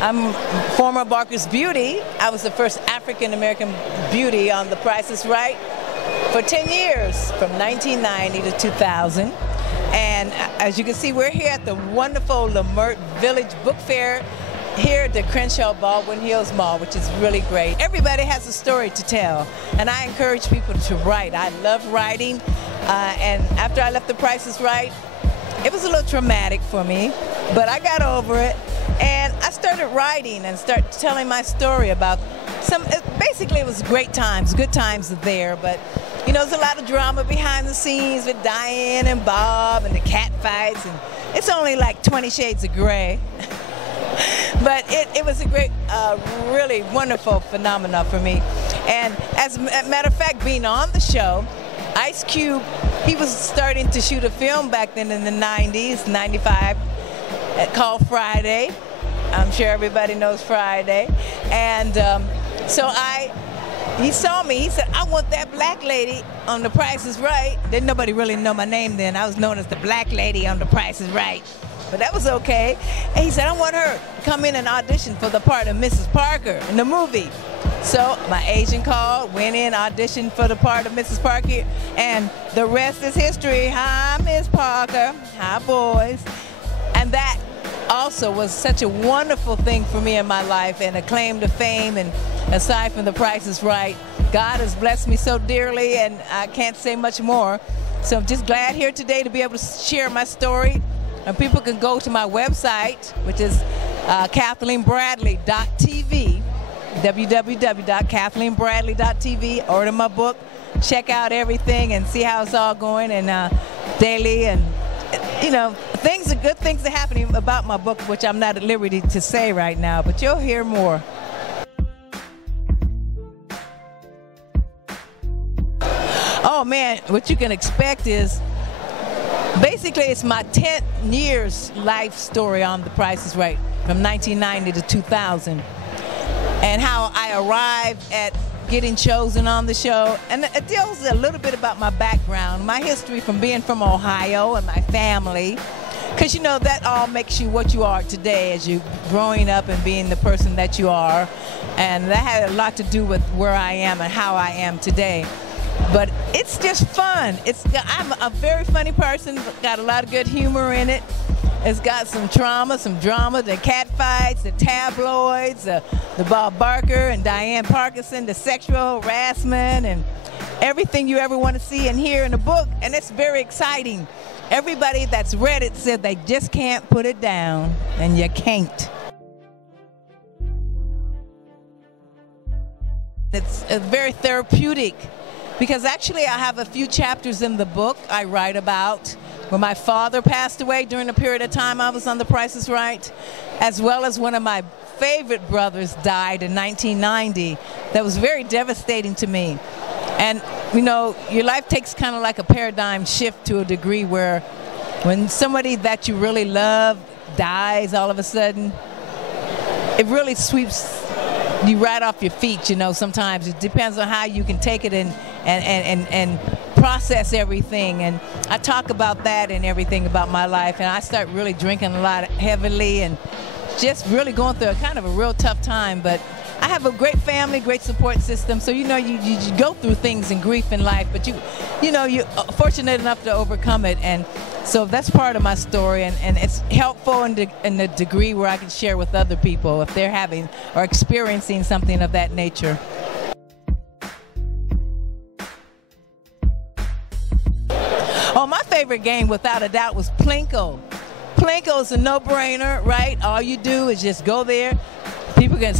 I'm former Barker's Beauty. I was the first African-American beauty on The Price is Right for 10 years, from 1990 to 2000. And as you can see, we're here at the wonderful Leimert Village Book Fair here at the Crenshaw Baldwin Hills Mall, which is really great. Everybody has a story to tell, and I encourage people to write. I love writing, and after I left The Price is Right, it was a little traumatic for me, but I got over it, and I started writing and started telling my story about basically it was great times, good times there, but you know, there's a lot of drama behind the scenes with Diane and Bob and the cat fights, and it's only like 20 shades of gray. But it was a great, really wonderful phenomenon for me. And as a matter of fact, being on the show, Ice Cube, he was starting to shoot a film back then in the 90s, 95, called Friday. I'm sure everybody knows Friday. And he saw me, he said, I want that black lady on The Price is Right. Didn't nobody really know my name then. I was known as the black lady on The Price is Right. But that was okay. And he said, I want her to come in and audition for the part of Mrs. Parker in the movie. So my agent called, went in, auditioned for the part of Mrs. Parker, and the rest is history. Hi, Miss Parker. Hi, boys. And that also was such a wonderful thing for me in my life, and a claim to fame. And aside from The Price is Right, God has blessed me so dearly, and I can't say much more. So I'm just glad here today to be able to share my story. And people can go to my website, which is KathleenBradley.tv, www.KathleenBradley.tv. Order my book, check out everything, and see how it's all going, and daily, and you know, good things are happening about my book, which I'm not at liberty to say right now, but you'll hear more. Oh man, what you can expect is, basically, it's my 10 years life story on The Price is Right, from 1990 to 2000, and how I arrived at getting chosen on the show. And it deals a little bit about my background, my history from being from Ohio and my family, because you know that all makes you what you are today as you growing up and being the person that you are, and that had a lot to do with where I am and how I am today. But it's just fun. I'm a very funny person, got a lot of good humor in it. It's got some trauma, some drama, the cat fights, the tabloids, the Bob Barker and Diane Parkinson, the sexual harassment, and everything you ever want to see and hear in a book. And it's very exciting. Everybody that's read it said they just can't put it down, and you can't. It's very therapeutic, because actually I have a few chapters in the book I write about when my father passed away during the period of time I was on The Price is Right, as well as one of my favorite brothers died in 1990. That was very devastating to me. And you know, your life takes kind of like a paradigm shift to a degree where when somebody that you really love dies all of a sudden, it really sweeps you right off your feet. You know, sometimes it depends on how you can take it and process everything. And I talk about that and everything about my life, and I start really drinking a lot heavily and just really going through a kind of a real tough time. But I have a great family, great support system, so you know you go through things in grief in life, but you know you're fortunate enough to overcome it. And so that's part of my story, and it's helpful in the degree where I can share with other people if they're having or experiencing something of that nature. Oh, my favorite game, without a doubt, was Plinko. Plinko is a no-brainer, right? All you do is just go there. People can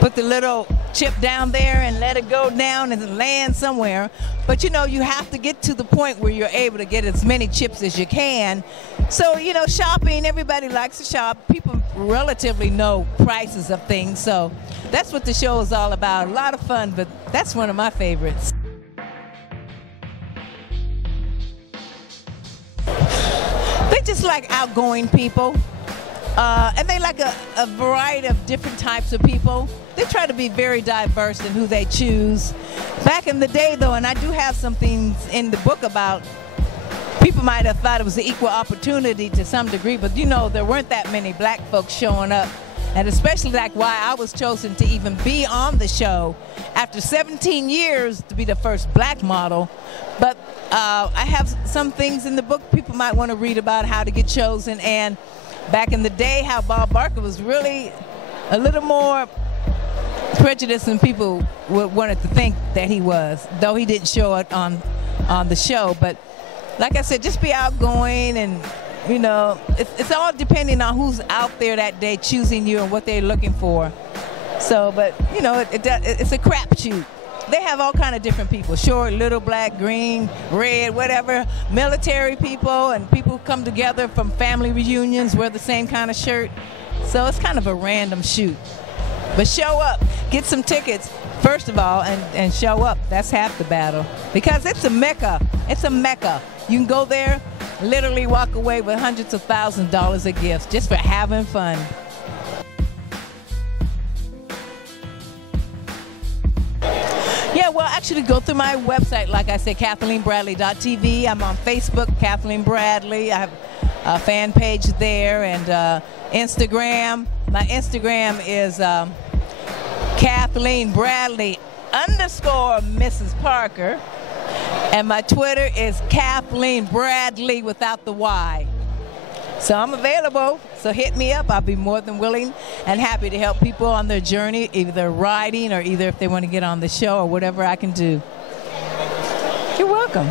put the little chip down there and let it go down and land somewhere. But you know, you have to get to the point where you're able to get as many chips as you can. So, you know, shopping, everybody likes to shop. People relatively know prices of things. So that's what the show is all about. A lot of fun, but that's one of my favorites. They just like outgoing people. And they like a variety of different types of people. They try to be very diverse in who they choose. Back in the day, though, and I do have some things in the book about people might have thought it was an equal opportunity to some degree, but you know, there weren't that many black folks showing up. And especially like why I was chosen to even be on the show after 17 years to be the first black model. But I have some things in the book people might want to read about how to get chosen. And back in the day, how Bob Barker was really a little more prejudiced than people wanted to think that he was, though he didn't show it on the show. But like I said, just be outgoing, and you know, it's all depending on who's out there that day choosing you and what they're looking for. So, but you know, it's a crapshoot. They have all kind of different people: short, little, black, green, red, whatever. Military people and people come together from family reunions, wear the same kind of shirt. So it's kind of a random shoot. But show up, get some tickets, first of all, and show up. That's half the battle. Because it's a mecca. It's a mecca. You can go there, literally walk away with hundreds of thousands of dollars of gifts just for having fun. Yeah, well, actually go through my website, like I said, KathleenBradley.tv. I'm on Facebook, Kathleen Bradley. I have a fan page there, and Instagram. My Instagram is Kathleen Bradley _ Mrs. Parker. And my Twitter is Kathleen Bradley without the Y. So I'm available, so hit me up. I'll be more than willing and happy to help people on their journey, either writing or either if they want to get on the show or whatever I can do. You're welcome.